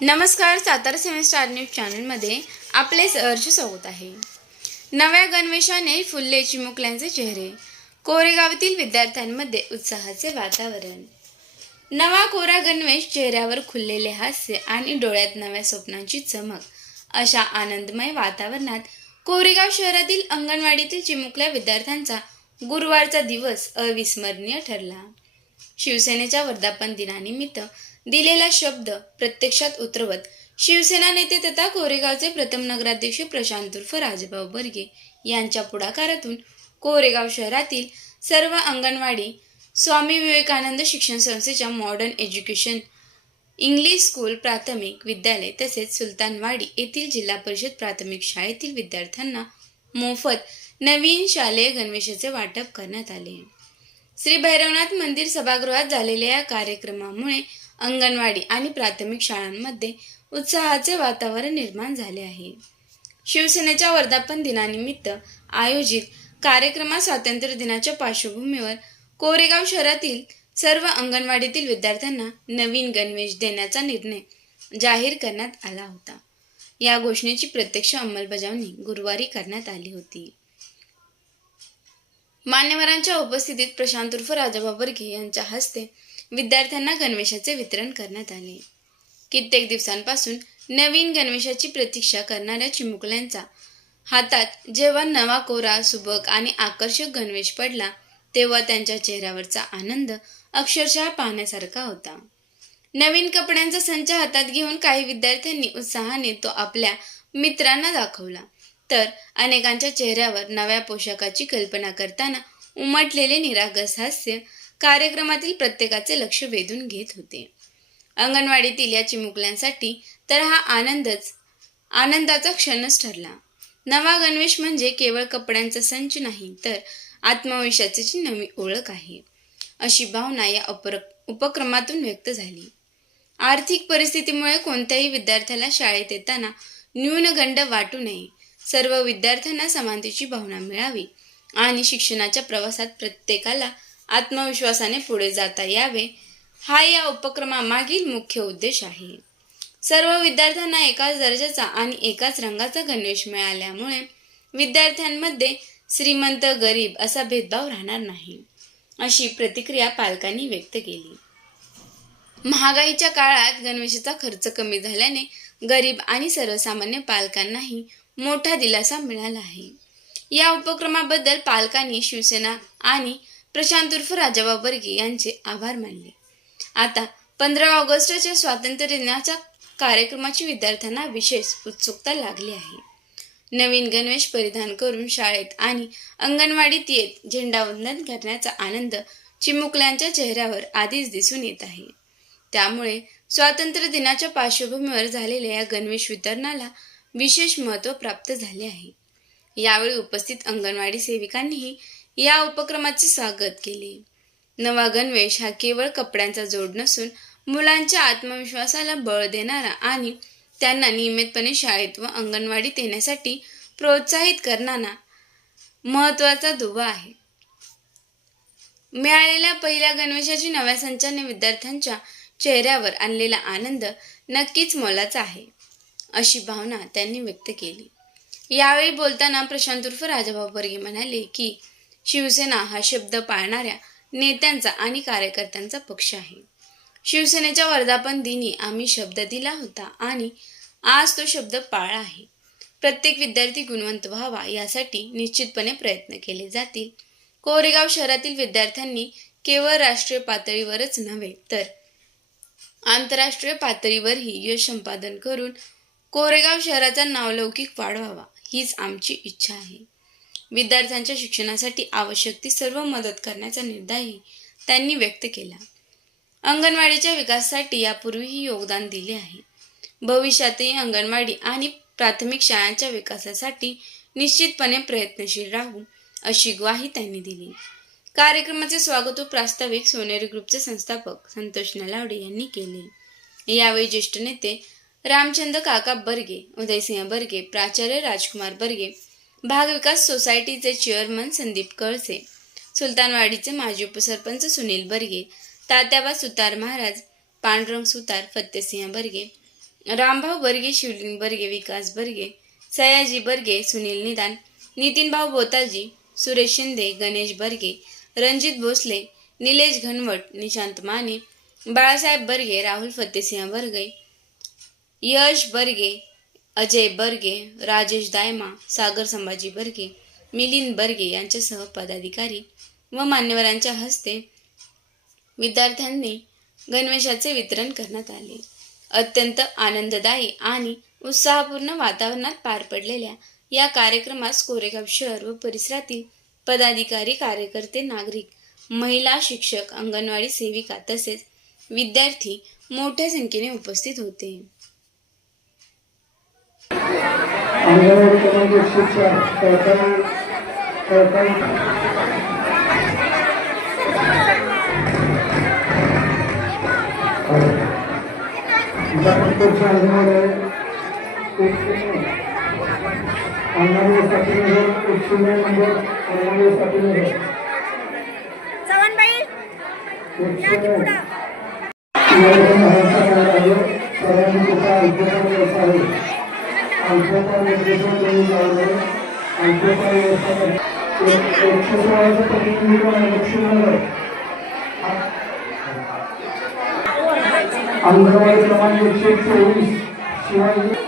नमस्कार, Satara semester news चॅनलमध्ये आपले सहर्ष स्वागत आहे. नव्या गणवेशाने फुलले चिमुकल्यांचे चेहरे, कोरेगावातील विद्यार्थ्यांमध्ये उत्साहाचे वातावरण. नवा कोरा गणवेश, चेहऱ्यावर खुललेले हास्य आणि डोळ्यात नव्या स्वप्नांची चमक, अशा आनंदमय वातावरणात कोरेगाव शहरातील अंगणवाडीतील चिमुकल्या विद्यार्थ्यांचा गुरुवारचा दिवस अविस्मरणीय ठरला. शिवसेनेच्या वर्धापन दिनानिमित्त दिलेला शब्द प्रत्यक्षात उतरवत शिवसेना नेते तथा कोरेगावचे प्रथम नगराध्यक्ष प्रशांत उर्फ राजाभाऊ बर्गे यांच्या पुढाकारातून कोरेगाव शहरातील सर्व अंगणवाडी, स्वामी विवेकानंद शिक्षण संस्थेच्या मॉडर्न एज्युकेशन इंग्लिश स्कूल प्राथमिक विद्यालय तसेच सुलतानवाडी येथील जिल्हा परिषद प्राथमिक शाळेतील विद्यार्थ्यांना मोफत नवीन शालेय गणवेशाचे वाटप करण्यात आले. श्री भैरवनाथ मंदिर सभागृहात झालेल्या या कार्यक्रमामुळे अंगणवाडी आणि प्राथमिक शाळांमध्ये उत्साहाचे वातावरण निर्माण झाले आहे. शिवसेनेच्या वर्धापन दिनानिमित्त आयोजित कार्यक्रमात स्वातंत्र्य दिनाच्या पार्श्वभूमीवर कोरेगाव शहरातील सर्व अंगणवाडीतील विद्यार्थ्यांना नवीन गणवेश देण्याचा निर्णय जाहीर करण्यात आला होता. या घोषणेची प्रत्यक्ष अंमलबजावणी गुरुवारी करण्यात आली होती. मान्यवरांच्या उपस्थितीत प्रशांत उर्फ राजाभाऊ बर्गे यांच्या हस्ते विद्यार्थ्यांना गणवेशाचे वितरण करण्यात आले. कित्येक दिवसांपासून नवीन गणवेशाची प्रतीक्षा करणाऱ्या चिमुकल्यांच्या हातात जेव्हा नवा कोरा, सुबक आणि आकर्षक गणवेश पडला, तेव्हा त्यांच्या चेहऱ्यावरचा आनंद अक्षरशः पाहण्यासारखा होता. नवीन कपड्यांचा संच हातात घेऊन काही विद्यार्थ्यांनी उत्साहाने तो आपल्या मित्रांना दाखवला, तर अनेकांच्या चेहऱ्यावर नव्या पोशाखाची कल्पना करताना उमटलेले निरागस हास्य कार्यक्रमातील प्रत्येकाचे लक्ष वेधून घेत होते. अंगणवाडीतील या चिमुकल्यांसाठी तर हा आनंदाचा क्षणच ठरला. नवा गणवेश म्हणजे केवळ कपड्यांचा संच नाही, तर आत्मविश्वासाची नवी ओळख आहे, अशी भावना या उपक्रमातून व्यक्त झाली. आर्थिक परिस्थितीमुळे कोणत्याही विद्यार्थ्याला शाळेत येताना न्यूनगंड वाटू नये, सर्व विद्यार्थ्यांना समानतेची भावना मिळावी आणि शिक्षणाच्या प्रवासात प्रत्येकाला आत्मविश्वासाने पुढे जाता यावे, हा या उपक्रमामागील मुख्य उद्देश आहे. सर्व विद्यार्थ्यांना एकाच दर्जाचा आणि एकाच रंगाचा गणवेश मिळाल्यामुळे विद्यार्थ्यांमध्ये श्रीमंत गरीब असा भेदभाव राहणार नाही, अशी प्रतिक्रिया पालकांनी व्यक्त केली. महागाईच्या काळात गणवेशाचा खर्च कमी झाल्याने गरीब आणि सर्वसामान्य पालकांनाही मोठा दिलासा मिळाला आहे. या उपक्रमाबद्दल पालकांनी शिवसेना आणि प्रशांत उर्फ राजाभाऊ बर्गे यांचे आभार मानले. आता 15 ऑगस्टच्या स्वातंत्र्य दिनाच्या कार्यक्रमाची विद्यार्थ्यांना विशेष उत्सुकता लागली आहे. नवीन गणवेश परिधान करून शाळेत आणि अंगणवाडीत येत झेंडावंदन करण्याचा आनंद चिमुकल्यांच्या चेहऱ्यावर आधीच दिसून येत आहे. त्यामुळे स्वातंत्र्य दिनाच्या पार्श्वभूमीवर झालेल्या या गणवेश वितरणाला विशेष महत्त्व प्राप्त झाले आहे. यावेळी उपस्थित अंगणवाडी सेविकांनीही या उपक्रमाचे स्वागत केले. नवा गणवेश हा केवळ कपड्यांचा जोड नसून मुलांच्या आत्मविश्वासाला बळ देणारा आणि त्यांना नियमितपणे शाळेत व अंगणवाडीत येण्यासाठी प्रोत्साहित करणारा महत्त्वाचा दुवा आहे. मिळालेल्या पहिल्या गणवेशाची नव्या संचाने विद्यार्थ्यांच्या चेहऱ्यावर आणलेला आनंद नक्कीच मोलाचा आहे, अशी भावना त्यांनी व्यक्त केली. यावेळी बोलताना प्रशांत उर्फ राजाभाऊ बर्गे म्हणाले की शिवसेना हा शब्द पाळणाऱ्या नेत्यांचा आणि कार्यकर्त्यांचा पक्ष आहे. शिवसेनेच्या वर्धापन दिनी आम्ही शब्द दिला होता आणि आज तो शब्द पाळला आहे. प्रत्येक विद्यार्थी गुणवंत व्हावा यासाठी निश्चितपणे प्रयत्न केले जातील. कोरेगाव शहरातील विद्यार्थ्यांनी केवळ राष्ट्रीय पातळीवरच नव्हे तर आंतरराष्ट्रीय पातळीवरही यश संपादन करून कोरेगाव शहराचा नावलौकिक वाढवावा, हीच आमची इच्छा आहे. विद्यार्थ्यांच्या शिक्षणासाठी आवश्यक ती सर्व मदत करण्याचा निर्धारही त्यांनी व्यक्त केला. अंगणवाडीच्या विकासासाठी यापूर्वीही योगदान दिले आहे. भविष्यातही अंगणवाडी आणि प्राथमिक शाळांच्या विकासासाठी निश्चितपणे प्रयत्नशील राहू, अशी ग्वाही त्यांनी दिली. कार्यक्रमाचे स्वागत व प्रास्ताविक सोनेरी ग्रुपचे संस्थापक संतोष नलावडे यांनी केले. यावेळी ज्येष्ठ नेते रामचंद्र काका बर्गे, उदयसिंह बर्गे, प्राचार्य राजकुमार बर्गे, भाग विकास सोसायटीचे चेअरमन संदीप कळसे, सुलतानवाडीचे माजी उपसरपंच सुनील बर्गे, तात्याबा सुतार महाराज, पांडुरंग सुतार, फत्तेसिंह बर्गे, रामभाऊ बर्गे, शिवलिंग बर्गे, विकास बर्गे, सयाजी बर्गे, सुनील निदान, नितीनभाऊ बोताजी, सुरेश शिंदे, गणेश बर्गे, रणजित भोसले, निलेश घनवट, निशांत माने, बाळासाहेब बर्गे, राहुल फतेसिंह बर्गे, यश बर्गे, अजय बर्गे, राजेश दायमा, सागर संभाजी बर्गे, मिलिंद बर्गे यांच्यासह पदाधिकारी व मान्यवरांच्या हस्ते विद्यार्थ्यांनी गणवेशाचे वितरण करण्यात आले. अत्यंत आनंददायी आणि उत्साहपूर्ण वातावरणात पार पडलेल्या या कार्यक्रमास कोरेगाव शहर व परिसरातील पदाधिकारी, कार्यकर्ते, नागरिक, महिला, शिक्षक, अंगणवाडी सेविका तसेच विद्यार्थी मोठ्या संख्येने उपस्थित होते. अंगणवाडी क्रमांक 124 शिवाजी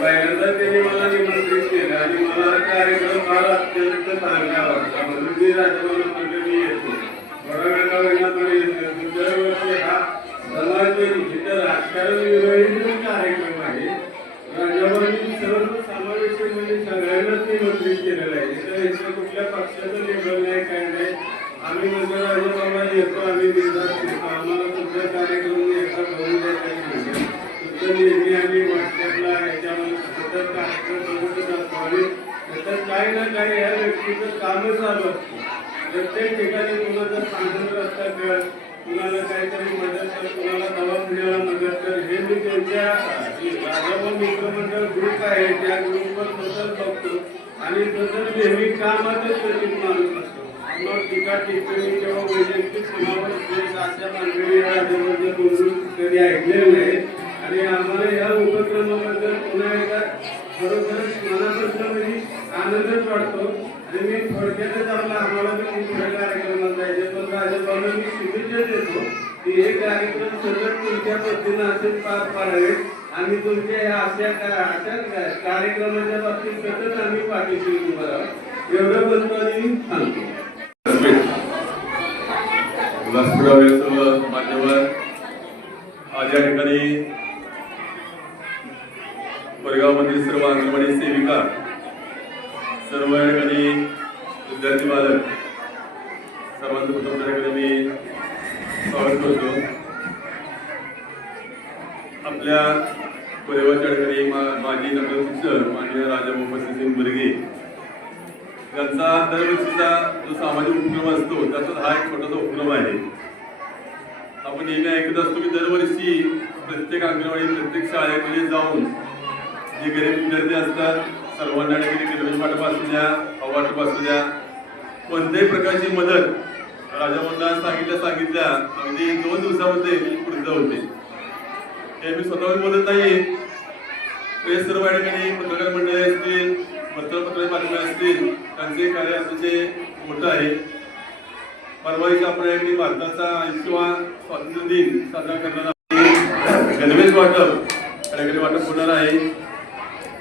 पहिल्यांदा त्यांनी मला निमंत्रित केलं आणि मला कार्यक्रम फार अत्यंत चांगला वाटला. म्हणून मी राजभवन मी येतो. बडा वेळ का होईना तरी दरवर्षी हा समाज इथं राजकारण विरहित कार्यक्रम आहे. राजभवनाने सर्वसमावेशक म्हणजे सगळ्यांनाच निमंत्रित केलेलं आहे. इथं कुठल्या पक्षाचं लेबल नाही, काय नाही. आम्ही म्हणजे राजभवनाला येतो, आम्ही निर्धार करतो. आम्हाला तुमच्या कार्यक्रम एकदा करून द्यायचा नेहमी आम्ही व्हॉट्सअपला याच्यावर सतत कार्यक्रम बघतच असतो आणि सतत काही ना काही या व्यक्तीचं कामच चालू असतं. प्रत्येक ठिकाणी कुणाचा सांगत रस्ता कर, कुणाला काहीतरी मदत कर, कुणाला दवाखान्याला मदत कर, हे मी त्यांच्या राजाभवन मित्रमंडळ ग्रुप आहे त्या ग्रुपवर सतत बघतो आणि सतत नेहमी कामातच प्रतीक माणूस असतो. मग टीका टिप्पणी किंवा वैयक्तिक कुणावर अशा मानवी राजाभवन बोलून कधी ऐकलेलं नाही. आणि आम्हाला या उपक्रमाबद्दल पुन्हा एकदा खरोखरच मनापासून म्हणजे आनंदच वाटतो. आणि मी थोडक्यातच आम्हाला तर खूप पुढे कार्यक्रमाला जायचे, पण राजभवनाला मी शुभेच्छा देतो की हे कार्यक्रम सतत तुमच्या पद्धतीनं असेच पार पाडावे आणि तुमच्या ह्या अशा कार्यक्रमाच्या बाबतीत सतत आम्ही पाठीशी उभं राहावं एवढं बोलतो आणि मी सांगतो. मान्यवर आज या ठिकाणी कोरेगावमधील सर्व अंगणवाडी सेविका, सर्व या ठिकाणी विद्यार्थी बालक, सर्वांचं प्रथम त्या ठिकाणी मी स्वागत करतो. आपल्या कोरेगावच्या ठिकाणी माजी नगर शिक्षक माननीय राजाभाऊ फतेसिंह बर्गे यांचा दरवर्षीचा जो सामाजिक उपक्रम असतो त्याचा हा एक छोटासा उपक्रम आहे. आपण नेहमी ऐकत असतो की दरवर्षी प्रत्येक अंगणवाडी, प्रत्येक शाळेमध्ये जाऊन जे गरीब विद्यार्थी असतात सर्वांना गणवेश वाटप असू द्या, वाटप असू द्या, कोणत्याही प्रकारची मदत राजाभवनाला सांगितल्या अगदी 2 दिवसामध्ये पूर्ण होते. हे मी स्वतःहून बोलत नाही, हे सर्व या ठिकाणी पत्रकार मंडळी असतील, वर्तमानपत्र माध्यमे असतील, त्यांचे कार्य अतिशय मोठं आहे. परवाईचा आपण या ठिकाणी भारताचा 80वा स्वातंत्र्य दिन साजरा करणार गणवेश वाटप या ठिकाणी वाटप होणार आहे.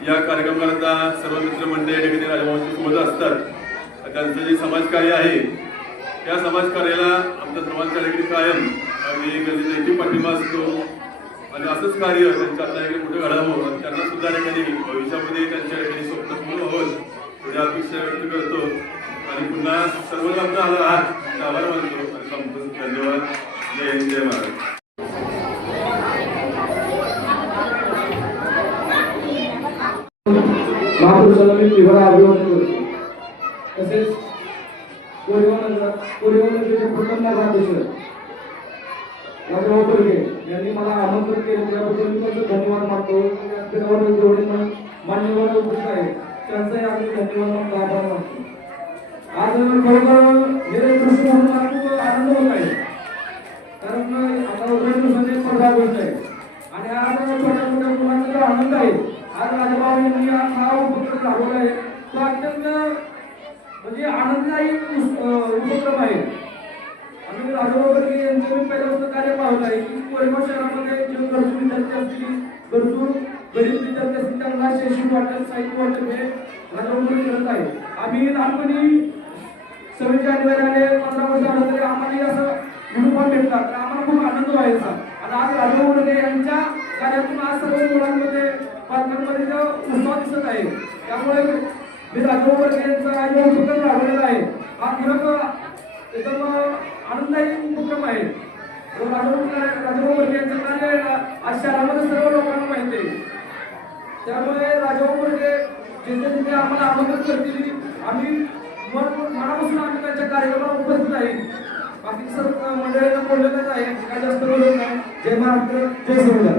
या कार्यक्रमाकरता सर्व मित्रमंडळी या ठिकाणी राजभवनाच्या सोबत असतात. त्यांचं जे समाजकार्य आहे त्या समाजकार्याला आमच्या सर्वांच्या ठिकाणी कायम आम्ही गरजेची पाठिंबा असतो आणि असंच कार्य त्यांच्या आता मोठं घडावं आणि त्यांना सुद्धा ठिकाणी भविष्यामध्ये त्यांच्या ठिकाणी स्वप्न पूर्ण होत थोडी अपेक्षा व्यक्त करतो आणि पुन्हा सर्व आमचा आभार मानतो आणि संपूर्ण धन्यवाद. जय हिंद, जय महाराज. महापुरुषांनी विभागा अभिवादन करतो. तसेच कोरेगाव नगराचे प्रथम नगराध्यक्ष राजाभाऊ बर्गे यांनी मला आमंत्रित केले त्याबद्दल मी त्यांचे धन्यवाद मानतो. त्यावर जेवढे मान्यवर उपस्थित आहेत त्यांचाही आम्ही धन्यवाद मानतो, आभार मानतो. आज खरोखर हे दृश्य म्हणून मला खूप आनंद होत आहे, कारण आता 2 दिवसांनी 15 ऑगस्ट आहे आणि आज छोट्या मोठ्या मुलांचा जो आनंद आहे, आज राजाभाऊ यांनी हा उपक्रम राबवला आहे तो अत्यंत म्हणजे आनंददायी उपक्रम आहे. आम्ही राजाभाऊ बर्गे यांचं मी पहिल्यापासून कार्य पाहत आहे की कोरेगाव शहरामध्ये जे गरजू विद्यार्थी असतील, गरजू गरीब विद्यार्थी असतील त्यांना शैक्षणिक वाटप, साहित्य वाटप हे राजाभाऊ बर्गे करत आहे. आम्ही लहानपणी 26 जानेवारी 15 वर्ष झालं तरी आम्हाला असं युनिफॉर्म भेटला तर आम्हाला खूप आनंद व्हायचा आणि आज राजाभाऊ बर्गे यांच्या कार्यातून आज सर्व मुलांमध्ये पालकांमध्ये जो उत्साह दिसत आहे. त्यामुळे मी राजाभाऊ बर्गे यांचा जो उपक्रम राबवलेला आहे हा खरंच एकदम आनंददायी उपक्रम आहे. राजाभाऊ बर्गे यांचं कार्य आज शहरामध्ये सर्व लोकांना माहिती आहे. त्यामुळे राजाभाऊ बर्गे जिथे जिथे आम्हाला आमंत्रित करतील आम्ही मनापासून आम्ही त्यांच्या कार्यक्रमाला उपस्थित आहे. बाकी सर्व मंडळींना बोललेलंच आहे, काय जास्त बोलत नाही. जय महाराष्ट्र, जय संविधान.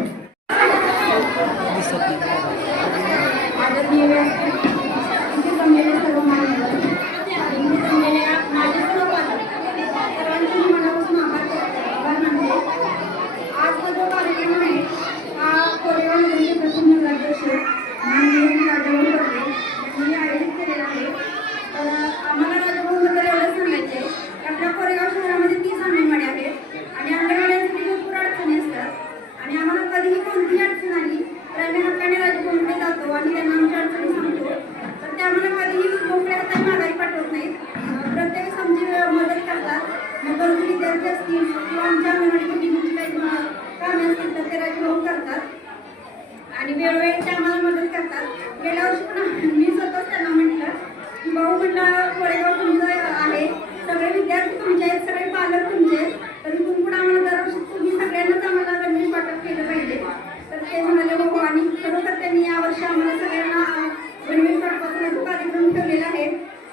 आणि वेळोवेळी ते आम्हाला मदत करतात. गेल्या वर्षी पण मी स्वतःच त्यांना म्हटलं की भाऊ म्हटलं कोरेगाव तुमचं आहे, सगळे विद्यार्थी तुमचे आहेत, सगळे पालक तुमचे आहेत, तर इथून पण आम्हाला दरवर्षी तुम्ही सगळ्यांनाच आम्हाला गणवेश वाटप केलं पाहिजे. तर ते म्हणाले हो, आणि खरोखर त्यांनी यावर्षी आम्हाला सगळ्यांना गणवेश वाटपाचा जो कार्यक्रम ठेवलेला आहे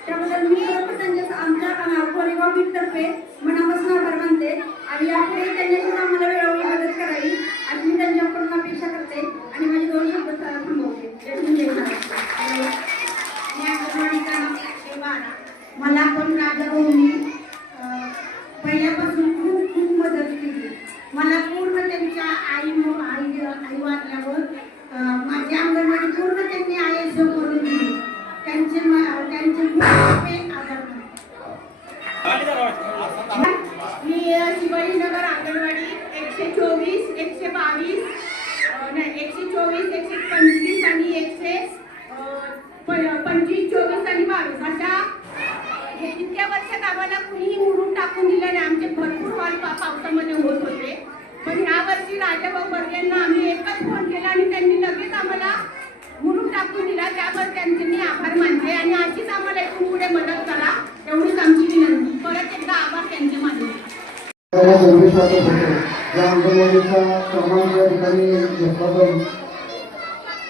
त्याबद्दल मी खरोखर त्यांच्या आमच्या कोरेगाव मीटतर्फे मनापासून आभार मानते आणि यापुढे त्यांनी सुद्धा आम्हाला वेळोवेळी मदत करावी अशी मी त्यांच्याकडून अपेक्षा करते आणि माझे 2 शब्द थांबवते. मला पण राजाभाऊंनी पहिल्यापासून खूप खूप मदत केली. मला पूर्ण त्यांच्या आई वाटल्यावर माझी अंगणवाडी पूर्ण त्यांनी आयएसओ करून दिली. त्यांचे खूप आभार मानते. मी शिवाजीनगर अंगणवाडी 124, 122 124, 125 आणि 125, 24 आणि 22 अशा इतक्या वर्षात आम्हाला कुणीही मुरून टाकून दिलं नाही. आमचे भरपूर हॉल पावसामध्ये होत होते, पण ह्या वर्षी राजाभाऊ बर्गेंना आम्ही एकच फोन केला आणि त्यांनी लगेच आम्हाला मुरून टाकून दिला. त्यावर त्यांचे मी आभार मानते आणि अशीच आम्हाला इथून पुढे मदत करा एवढीच आमची विनंती. परत एकदा आभार त्यांचे मानले. ज्या अंगणवाडीचा क्रमांक या ठिकाणी घेतला जाईल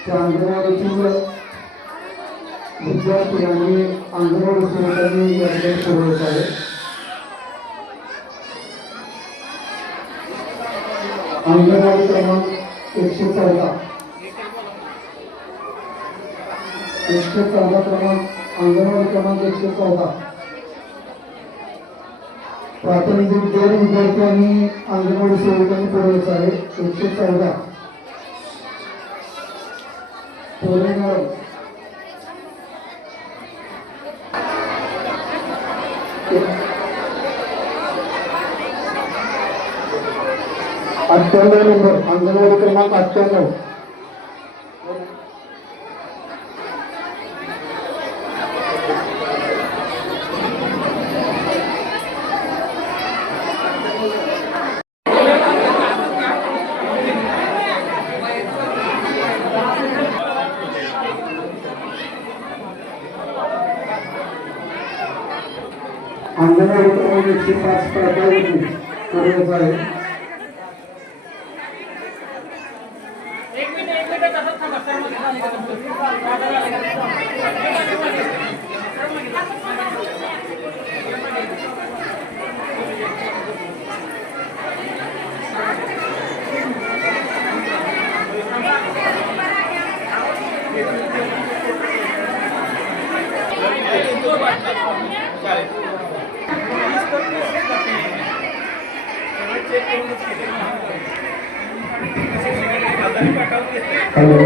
त्या अंगणवाडीतील विद्यार्थी आणि अंगणवाडी सेवकांनी या ठिकाणी पुरवत आहे. अंगणवाडी क्रमांक 114 क्रमांक अंगणवाडी क्रमांक 114 प्राथमिक 2 विद्यार्थी आणि अंगणवाडी सेवकांनी पुरवत आहे. 114 पोरेगाव 98 नंबर अंगणवाडी क्रमांक 98 अंगणवाडी क्रमांक 105 पुरवत आहे. हॅलो.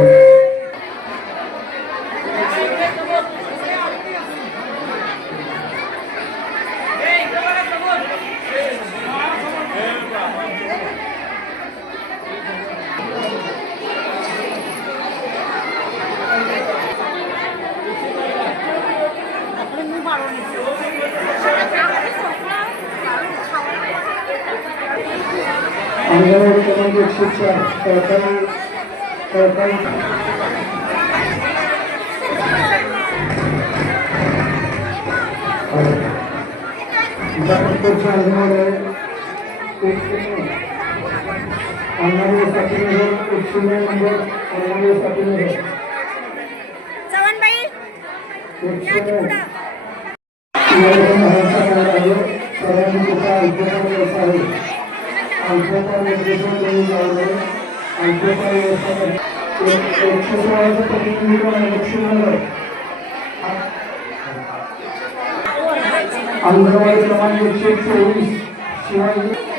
अंगणवाडी क्रमांक 104 चव्हाणबाई या की पुढं. अंगणवाडी क्रमांक 124 शिवाजी